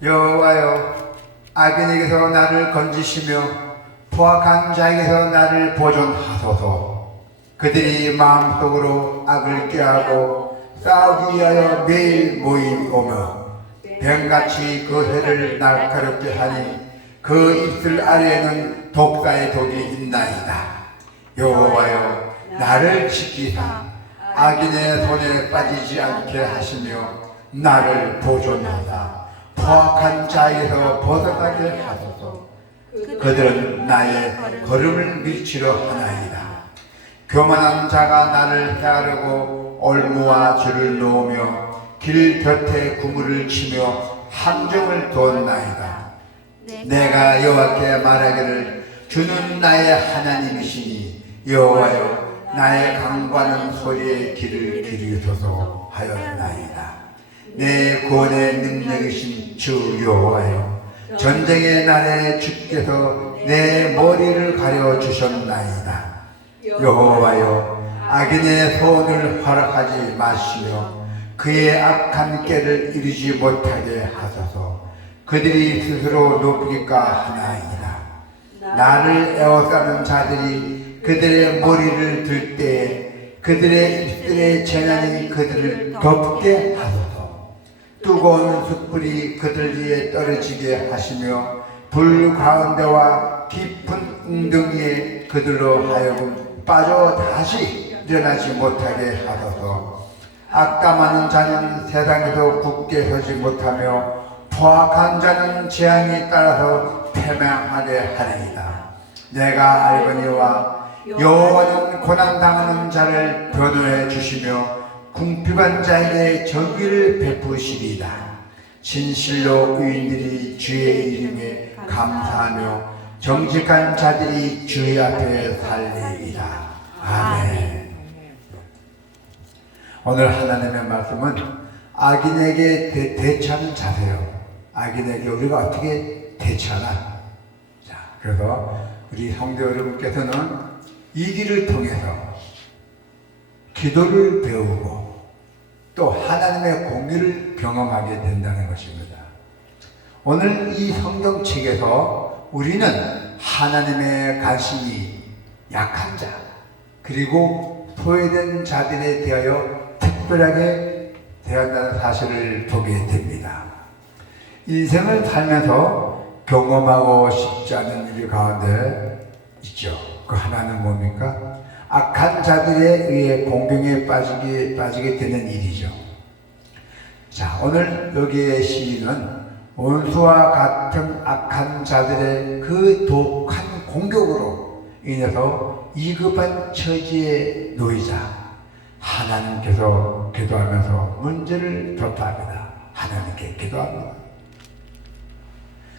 여호와여 악인에게서 나를 건지시며 포악한 자에게서 나를 보존하소서. 그들이 마음속으로 악을 꾀하고 싸우기 위하여 매일 모임 오며 뱀같이 그 해를 날카롭게 하니 그 입술 아래에는 독사의 독이 있나이다. 여호와여 나를 지키사 악인의 손에 빠지지 않게 하시며 나를 보존하사 포악한 자에게서 벗어나게 하소서. 그들은 나의 걸음을 밀치려 하나이다. 교만한 자가 나를 헤아르고 올무와 줄을 놓으며 길 곁에 구물을 치며 함정을 뒀나이다. 내가 여호와께 말하기를 주는 나의 하나님이시니 여호와여 나의 강구하는 소리에 귀를 기울이소서 하였나이다 내 구원의 능력이신 주 여호와여 전쟁의 날에 주께서 내 머리를 가려 주셨나이다. 여호와여 악인의 소원을 허락하지 마시며 그의 악한 깨를 이루지 못하게 하소서. 그들이 스스로 높이까 하나이다. 나를 에워싸는 자들이 그들의 머리를 들 때에 그들의 입술의 재난이 그들을 덮게 하소서 뜨거운 숯불이 그들 위에 떨어지게 하시며 불 가운데와 깊은 웅덩이에 그들로 하여금 빠져 다시 일어나지 못하게 하소서. 악담하는 자는 세상에서 굳게 서지 못하며 포악한 자는 재앙에 따라서 패망하게 하리이다. 내가 알거니와 여호와는 고난당하는 자를 변호해 주시며 궁핍한 자에게 정의를 베푸시리이다 진실로 의인들이 주의 이름에 감사하며 정직한 자들이 주의 앞에 살리이다. 아멘. 오늘 하나님의 말씀은 악인에게 대, 대처하는 자세요. 악인에게 우리가 어떻게 대처하나. 자, 그래서 우리 성도 여러분께서는 이 길을 통해서 기도를 배우고 또 하나님의 공의를 경험하게 된다는 것입니다. 오늘 이 성경책에서 우리는 하나님의 관심이 약한 자, 그리고 소외된 자들에 대하여 특별하게 대한다는 사실을 보게 됩니다. 인생을 살면서 경험하고 싶지 않은 일 가운데 있죠. 그 하나는 뭡니까? 악한 자들에 의해 공경에 빠지게, 빠지게 되는 일이죠. 자, 오늘 여기의 시인은 원수와 같은 악한 자들의 그 독한 공격으로 인해서 위급한 처지에 놓이자 하나님께서 기도하면서 문제를 덮합니다. 하나님께 기도합니다.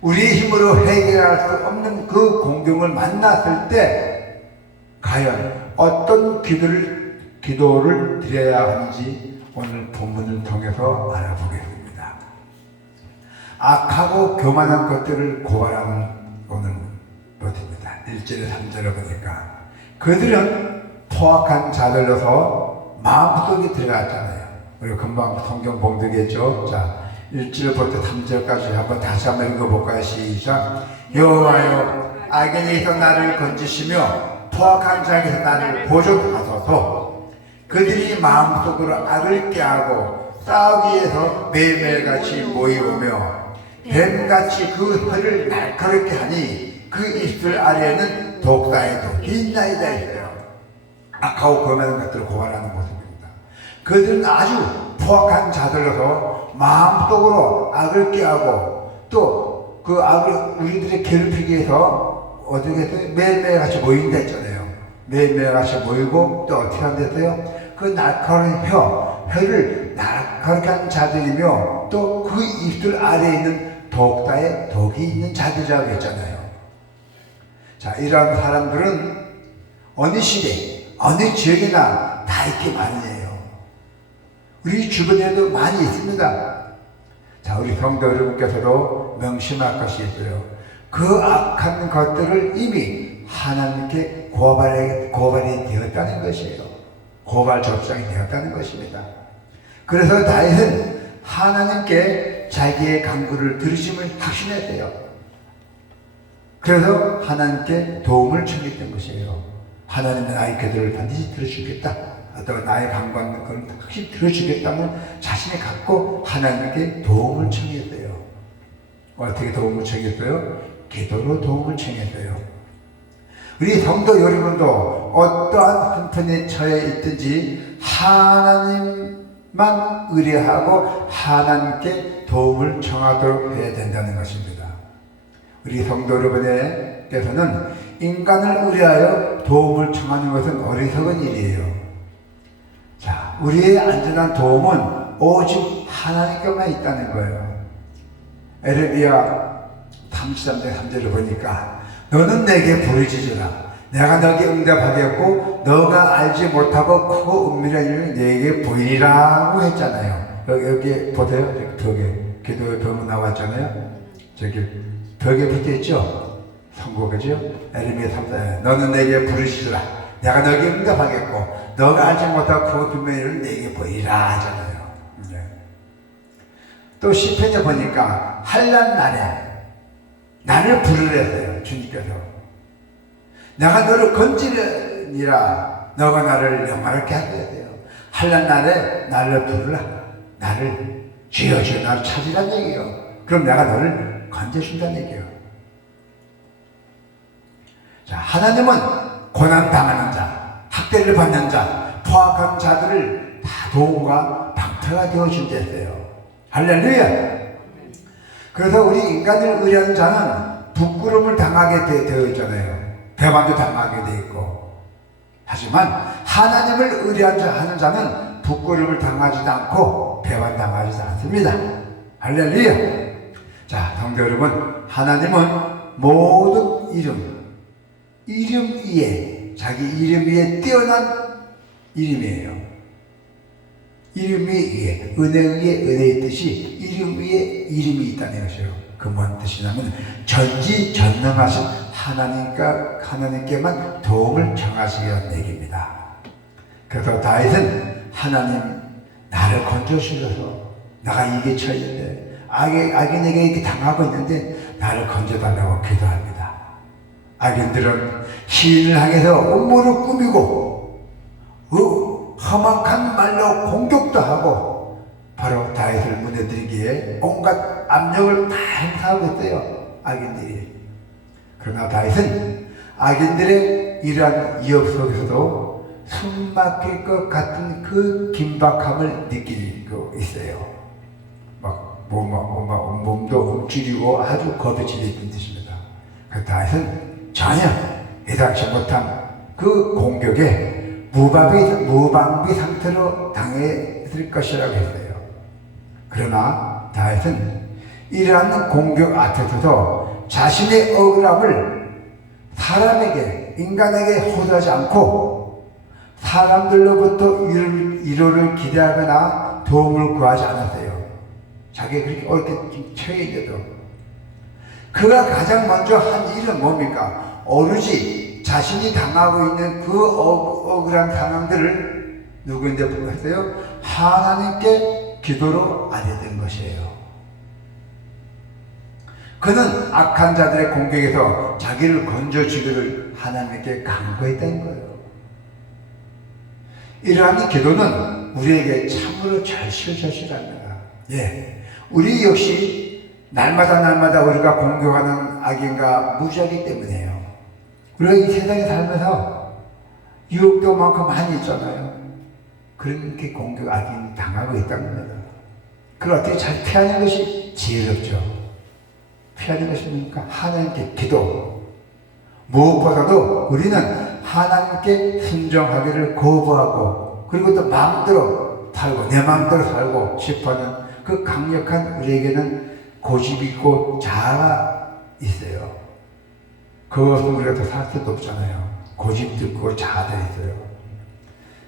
우리 힘으로 해결할 수 없는 그 공경을 만났을 때 과연 어떤 기도를, 기도를 드려야 하는지 오늘 본문을 통해서 알아보겠습니다. 악하고 교만한 것들을 고발하는 오늘 것입니다. 1절에 3절에 보니까 그들은 포악한 자들로서 마음속에 들어갔잖아요. 우리 금방 성경 봉독했죠. 자, 1절부터 3절까지 한번 다시 한번 읽어볼까요? 시작. 여호와여 악인에게서 나를 건지시며 포악한 자에게서 나를 보존하소서 그들이 마음속으로 악을 깨하고 싸우기 위해서 매일매일같이 모이오며 뱀같이 그 혀를 날카롭게 하니 그 입술 아래에는 독사의 독이 있나이다 했어요. 악하고 거만한 것들을 고발하는 모습입니다. 그들은 아주 포악한 자들로서 마음속으로 악을 꾀하고 또 그 악을 우리들의 괴롭히기 위해서 어떻게 매일매일 같이 모인다 했잖 같이 모이고 또 어떻게 한댔어요? 그 날카로운 혀, 혀를 날카롭게 한 자들이며 또 그 입술 아래에 있는 독다의 독이 있는 자들이라고 했잖아요. 자, 이러한 사람들은 어느 시대, 어느 지역이나 다 있기 마련이에요. 우리 주변에도 많이 있습니다. 자, 우리 성도 여러분께서도 명심할 것이 있어요. 그 악한 것들을 이미 하나님께 고발이, 고발이 되었다는 것이에요. 고발 접상이 되었다는 것입니다. 그래서 다윗은 하나님께 자기의 강구를 들으심을 확신했대요. 그래서 하나님께 도움을 청했던 것이에요. 하나님은 나의 기도를 반드시 들어주겠다. 어떤 나의 강구하는 걸 확실히 들어주겠다는 자신이 갖고 하나님께 도움을 청했어요. 어떻게 도움을 청했어요? 기도로 도움을 청했어요. 우리 성도 여러분도 어떠한 형편에 처해 있든지 하나님만 의뢰하고 하나님께 도움을 청하도록 해야 된다는 것입니다. 우리 성도 여러분께서는 인간을 의뢰하여 도움을 청하는 것은 어리석은 일이에요. 자, 우리의 안전한 도움은 오직 하나님께만 있다는 거예요. 에레미야 33장 3절을 보니까 너는 내게 부르짖으라 내가 너에게 응답하겠고 너가 알지 못하고 크고 은밀한 일을 내게 보이라고 했잖아요. 여기, 여기 보세요. 벽에 기도의 벽은 나왔잖아요. 저기 벽에 붙어 있죠. 선고가죠. 에레미야 3장 너는 내게 부르짖으라 내가 너에게 응답하겠고 너가 알지 못하고 크고 은밀한 일을 내게 보이라 하잖아요. 네. 또 시편에 보니까 한란 날에 나를 부르래서요 주님께서. 내가 너를 건지느니라 너가 나를 영화롭게 하게 돼요. 한란 날에 나를 부르라. 나를 주여 주여 나를 찾으란 얘기예요. 그럼 내가 너를 건져준다는 얘기예요. 자 하나님은 고난 당하는 자 학대를 받는 자 포악한 자들을 다 도움과 방패가 되어준댔어요. 할렐루야 그래서 우리 인간을 의뢰하는 자는 부끄러움을 당하게 되- 되어 있잖아요. 배반도 당하게 돼 있고. 하지만 하나님을 의뢰하는 자는 부끄러움을 당하지도 않고 배반당하지도 않습니다. 할렐루야. 자, 성도 여러분, 하나님은 모든 이름, 이름 위에, 자기 이름 위에 뛰어난 이름이에요. 이름 위에 은혜 위에 은혜 있듯이 이름 위에 이름이 있다는 것이에요. 그 뭔 뜻이냐면 전지전능하신 하나님과 하나님께만 도움을 청하시는 얘기입니다. 그래서 다윗은 하나님 나를 건져주셔서 나가 이게 처했는데 악이 악인에게 이렇게 당하고 있는데 나를 건져달라고 기도합니다. 악인들은 시인을 향해서 음모를 꾸미고 그 험악한 말로 공격도 하고 바로 다윗을 무너뜨리기에 온갖 압력을 다 행사하고 있어요. 악인들이. 그러나 다윗은 악인들의 이러한 위협 속에서도 숨 막힐 것 같은 그 긴박함을 느끼고 있어요. 막, 몸, 몸, 몸, 몸도 움츠리고 아주 겁에 질렸던 뜻입니다. 그 다윗은 전혀 예상치 못한 그 공격에 무방비, 무방비 상태로 당했을 것이라고 했어요. 그러나 다윗은 이러한 공격 앞에서도 자신의 억울함을 사람에게, 인간에게 호소하지 않고 사람들로부터 위로를, 기대하거나 도움을 구하지 않았어요. 자기가 그렇게 어렵게 처해 있는데도. 그가 가장 먼저 한 일은 뭡니까? 오로지 자신이 당하고 있는 그 억, 억울한 상황들을 누구인데 보냈어요? 하나님께 기도로 알려된 것이에요. 그는 악한 자들의 공격에서 자기를 건져주기를 하나님께 간구했다는 거예요. 이러한 기도는 우리에게 참으로 절실절실합니다. 예. 우리 역시 날마다 날마다 우리가 공격하는 악인과 무지하기 때문에요. 우리가 이 세상에 살면서 유혹도 많고 많이 있잖아요. 그렇게 공격 악인 당하고 있다는 겁니다. 그걸 어떻게 잘 피하는 것이 지혜롭죠. 피하는 것이 뭡니까? 하나님께 기도. 무엇보다도 우리는 하나님께 순종하기를 거부하고 그리고 또 마음대로 살고 내 마음대로 살고 싶어하는 그 강력한 우리에게는 고집이 있고 자아가 있어요. 그것은 우리가 더살 수도 없잖아요. 고집도 있고 자아도 있어요.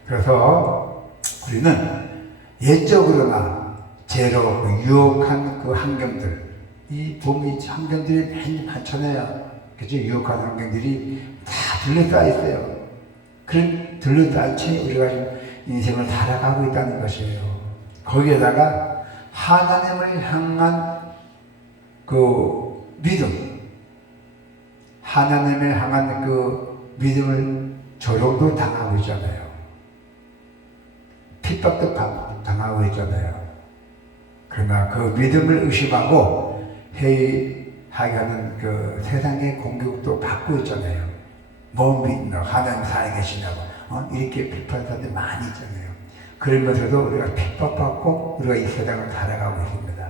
그래서 우리는 예적으로나 죄로 유혹한 그 환경들, 이 봄이 환경들이 많잖아요. 그죠? 유혹한 환경들이 다 둘러싸여 있어요. 그런 둘러싸인 채 우리가 인생을 살아가고 있다는 것이에요. 거기에다가 하나님을 향한 그 믿음, 하나님을 향한 그 믿음을 조롱도 당하고 있잖아요. 핍박도 당- 당하고 있잖아요. 그러나 그 믿음을 의심하고 회의하게 하는 그 세상의 공격도 받고 있잖아요. 뭐 믿노? 하나님 살아계시냐고. 어? 이렇게 비판하는 사람들이 많이 있잖아요. 그러면서도 우리가 핍박받고 우리가 이 세상을 살아가고 있습니다.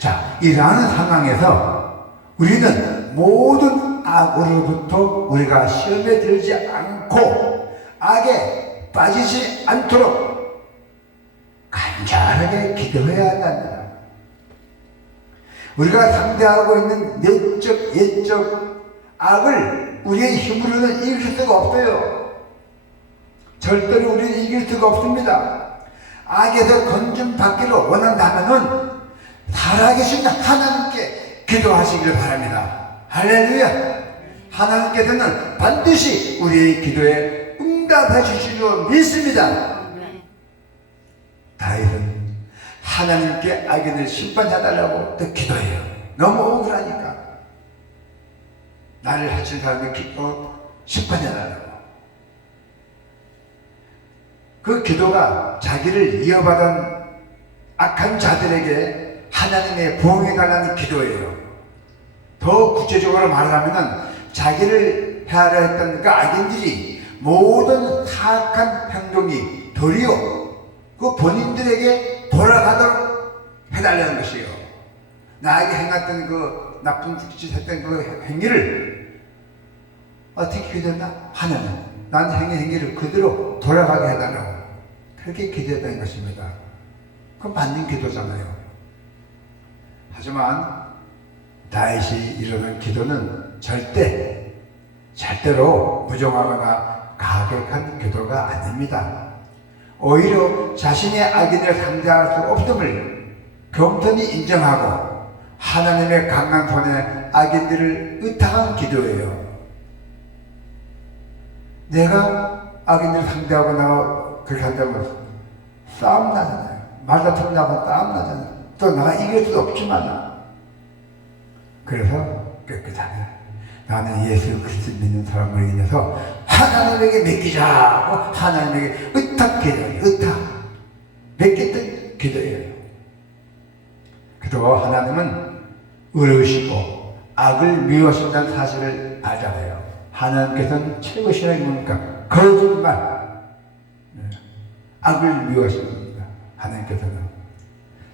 자, 이러한 상황에서 우리는 모든 악으로부터 우리가 시험에 들지 않고 악에 빠지지 않도록 간절하게 기도해야 한답니다. 우리가 상대하고 있는 내적, 예적 악을 우리의 힘으로는 이길 수가 없어요. 절대로 우리는 이길 수가 없습니다. 악에서 건짐받기를 원한다면은 살아계신 하나님께 기도하시길 바랍니다. 할렐루야! 하나님께서는 반드시 우리의 기도에 응답해 주실 줄 믿습니다. 다윗은 하나님께 악인을 심판해달라고 또 기도해요. 너무 억울하니까. 나를 해친 사람을 기, 어, 심판해달라고. 그 기도가 자기를 이어받은 악한 자들에게 하나님의 보응해달라는 기도예요. 더 구체적으로 말하면 자기를 헤아려 했던 그 악인들이 모든 사악한 행동이 도리어 그 본인들에게 돌아가도록 해달라는 것이에요. 나에게 행했던 그 나쁜 짓 했던 그 행위를 어떻게 기도했나? 하나님, 난 행위 행위를 그대로 돌아가게 해달라고 그렇게 기도했다는 것입니다. 그건 맞는 기도잖아요. 하지만 다윗이 이러는 기도는 절대 절대로 무정하거나 가격한 기도가 아닙니다. 오히려 자신의 악인을 상대할 수 없음을 겸손히 인정하고 하나님의 강한 손에 악인들을 의탁한 기도예요. 내가 악인을 상대하고 나가 그렇게 한다면 싸움 나잖아요. 말다툼 나면 싸움 나잖아요. 또 내가 이길 수도 없지만 그래서 깨끗하게 나는 예수 그리스도 믿는 사람을 인해서 하나님에게 맡기자고 하나님에게 의탁 기도예요. 의탁 맡겼던 기도예요. 그리고 하나님은 의로우시고 악을 미워하신다는 사실을 알잖아요. 하나님께서는 최고시라는 겁니까? 거짓말. 네. 악을 미워하십니다. 하나님께서는.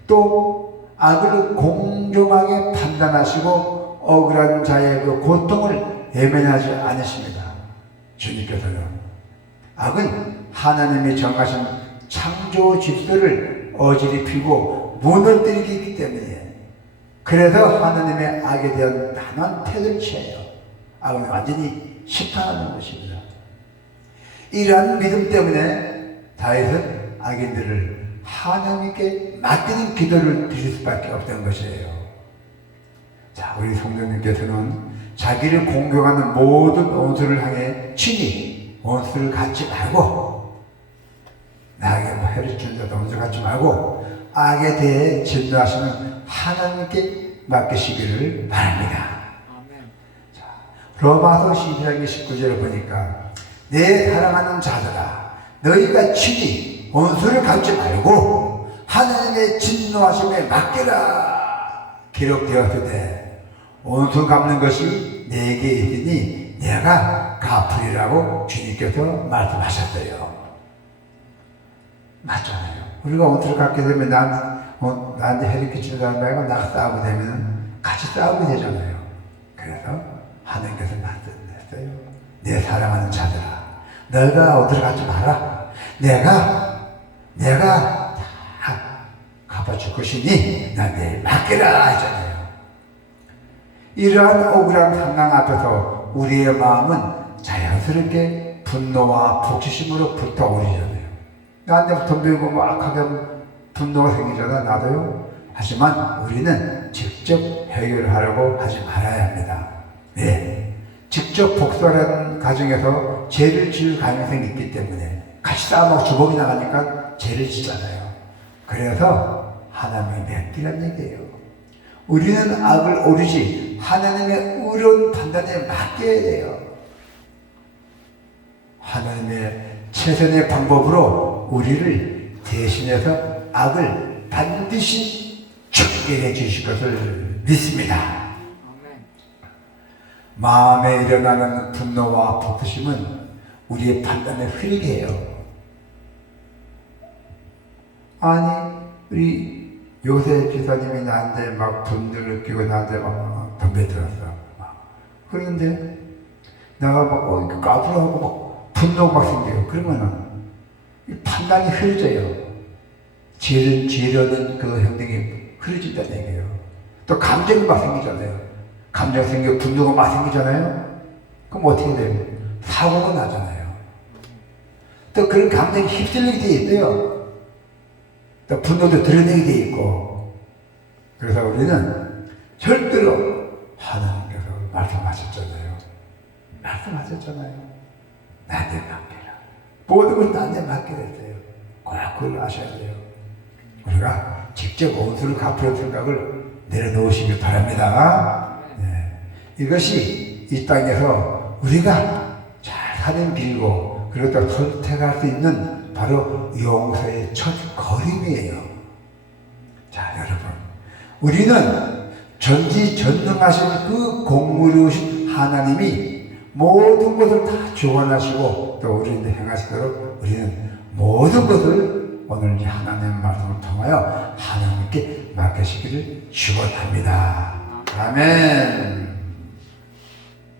또 악을 공정하게 판단하시고 억울한 자의 그 고통을 예면하지 않으십니다. 주님께서는. 악은 하나님이 정하신 창조 질서를 어지럽히고 무너뜨리기 때문에 그래서 하나님의 악에 대한 단한 태도를 취해요. 악은 완전히 심판하는 것입니다. 이러한 믿음 때문에 다윗은 악인들을 하나님께 맡기는 기도를 드릴 수밖에 없던 것이에요. 자, 우리 성도님께서는 자기를 공격하는 모든 원수를 향해 친히 원수를 갖지 말고 나에게 뭐 해를 자도 원수 갖지 말고 악에 대해 진노하시는 하나님께 맡기시기를 바랍니다. 로마서 12장의 19절을 보니까 내 사랑하는 자들아 너희가 친히 원수를 갖지 말고 하나님의 진노하심에 맡겨라 기록되었으되 원수 갚는 것이 내게 있으니 내가 갚으리라고 주님께서 말씀하셨어요 맞잖아요 우리가 원수를 갚게 되면 난, 어, 나한테 해를 끼치는 사람 말고 나가 싸우게 되면 같이 싸우게 되잖아요 그래서 하나님께서 말씀하셨어요. 내 사랑하는 자들아, 너가 어디로 가지 마라. 내가, 내가 다 갚아줄 것이니 난 내일 맡기라 하잖아요. 이러한 억울한 상황 앞에서 우리의 마음은 자연스럽게 분노와 복지심으로 불타오르잖아요. 나한테 돈 빌고 뭐 악하게 분노가 생기잖아, 나도요. 하지만 우리는 직접 해결하려고 하지 말아야 합니다. 네. 직접 복수하는 가정에서 죄를 지을 가능성이 있기 때문에 같이 싸우고 주먹이 나가니까 죄를 짓잖아요. 그래서 하나님의 맺기란 얘기예요. 우리는 악을 오르지 하나님의 의로운 판단에 맡겨야 돼요. 하나님의 최선의 방법으로 우리를 대신해서 악을 반드시 척결해 주실 것을 믿습니다. 마음에 일어나는 분노와 폭심은 우리의 판단을 흐리게 해요. 아니, 우리 요새 기사님이 나한테 막 분노를 끼고 나한테 막 덤벼들었어. 막. 그런데 내가 막 어, 이렇게 까불어 하고 막 분노가 막 생겨요. 그러면은 이 판단이 흐려져요. 지혜는, 지혜로는 그 행동이 흐려진다는 얘기예요. 또 감정이 막 생기잖아요. 감정 생겨 분노가 막 생기잖아요. 그럼 어떻게 돼요? 사고가 나잖아요. 또 그런 감정이 휩쓸리게 돼 있어요. 또 분노도 드러내게 돼 있고. 그래서 우리는 절대로 하나님께서 말씀하셨잖아요. 말씀하셨잖아요. 나한테 맡겨라. 모든 걸 나한테 맡게 됐어요. 꼭 그걸 아셔야 돼요. 우리가 직접 온수를 갚으려 생각을 내려놓으시길 바랍니다. 네. 이것이 이 땅에서 우리가 잘 사는 길고 그리고 또 선택할 수 있는 바로 용서의 첫 걸음이에요. 자, 여러분. 우리는 전지전능하신 그 공무로우신 하나님이 모든 것을 다 주관하시고 또 우리는 행하시도록 우리는 모든 것을 오늘 이 하나님의 말씀을 통하여 하나님께 맡기시기를 축원합니다. 아멘.